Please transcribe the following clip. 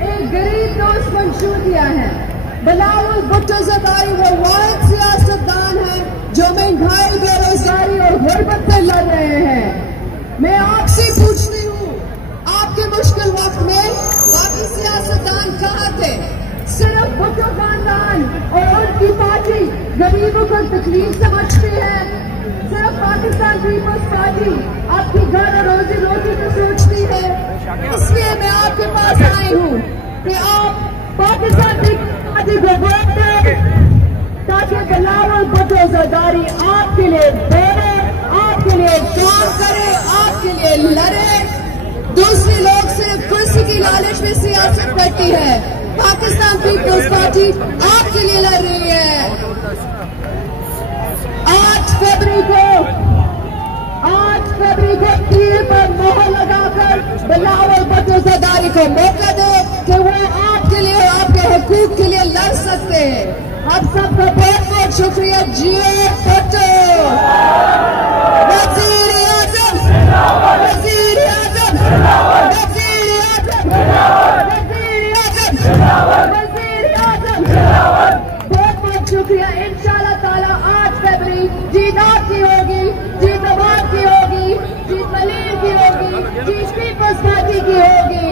एक गरीब दोस्त मंशूर दिया है। बिलावल भुट्टो ज़रदारी वो वाहिद सियासतदान है जो महंगाई, बेरोजगारी और गुर्बत पर लड़ रहे हैं। मैं आपसे पूछती हूँ, आपके मुश्किल वक्त में बाकी सियासतदान कहाँ थे? सिर्फ भुट्टो खानदान और उनकी पार्टी गरीबों को तकलीफ समझती है। सिर्फ पाकिस्तान पीपल्स पार्टी आपकी घर और रोजी रोटी को सोचती है। इसलिए मैं आपके पास आई हूँ कि आप पाकिस्तान पीपल्स पार्टी को वोट दें ताकि बिलावल भुट्टो ज़रदारी आपके लिए बोले, आपके लिए काम करे, आपके लिए लड़े। दूसरे लोग सिर्फ कुर्सी की लालच में सियासत करती है। पाकिस्तान पीपल्स पार्टी आपके लिए लड़ रही है। 8 फरवरी को तीर पर मोहर लगाकर बिलावल भुट्टो ज़रदारी को मौका दो कि वो आपके लिए और आपके हुकूक के लिए लड़ सकते हैं। आप सबका बहुत बहुत शुक्रिया। जियो भुट्टो। वज़ीर आज़म, वज़ीर आज़म, वज़ीर आज़म, वज़ीर आज़म, वज़ीर आज़म। बहुत बहुत शुक्रिया। इंशाअल्लाह ताला 8 फरवरी जीत आपकी होगी, जीत अवाम की होगी, जीत वलीर की होगी, जीत पीपल्स पार्टी की होगी।